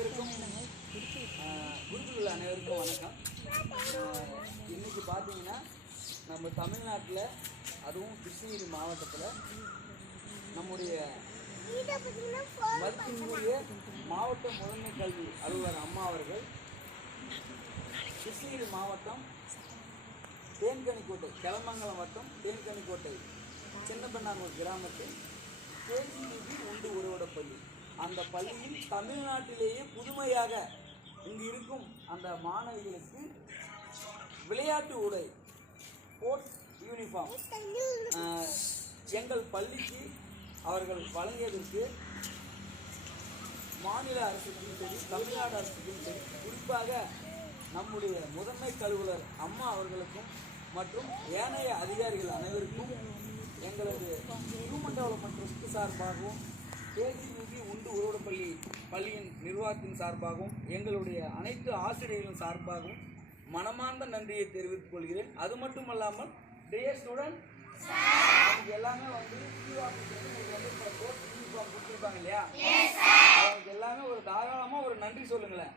அனைவருக்கும் குருக்குள்ள அனைவருக்கும் வணக்கம். இன்னைக்கு பார்த்தீங்கன்னா நம்ம தமிழ்நாட்டில் அதுவும் கிருஷ்ணகிரி மாவட்டத்தில் நம்முடைய மருத்துவரிய மாவட்ட முதன்மை கல்வி அலுவலர் அம்மா அவர்கள் கிருஷ்ணகிரி மாவட்டம் தேன்கனிக்கோட்டை கிளமங்கலம் வட்டம் தேன்கனிக்கோட்டை சின்னப்பண்ணாங்கூர் கிராமத்தில் அந்த பள்ளியில் தமிழ்நாட்டிலேயே புதுமையாக இங்கு இருக்கும் அந்த மாணவிகளுக்கு விளையாட்டு உடை ஸ்போர்ட்ஸ் யூனிஃபார்ம் எங்கள் பள்ளிக்கு அவர்கள் வழங்கியதற்கு மாநில அரசுக்கும் சரி தமிழ்நாடு அரசுக்கும் சரி குறிப்பாக நம்முடைய முதன்மை கல்வியர் அம்மா அவர்களுக்கும் மற்றும் ஏனைய அதிகாரிகள் அனைவருக்கும் எங்களது ஹியூமன் டெவலப்மெண்ட் ட்ரஸ்ட் சார்பாகவும் கேஜிபி உண்டு உருவடப்பள்ளி பள்ளியின் நிர்வாகத்தின் சார்பாகவும் எங்களுடைய அனைத்து ஆசிரியர்களின் சார்பாகவும் மனமார்ந்த நன்றியை தெரிவித்துக் கொள்கிறேன். அது மட்டுமல்லாமல் டியர் ஸ்டூடெண்ட் அவங்க எல்லாமே வந்து உங்களுக்கு இப்போ யூனிஃபார்ம் கொடுத்துருப்பாங்க இல்லையா? அவங்க எல்லாமே ஒரு தாராளமாக ஒரு நன்றி சொல்லுங்களேன்.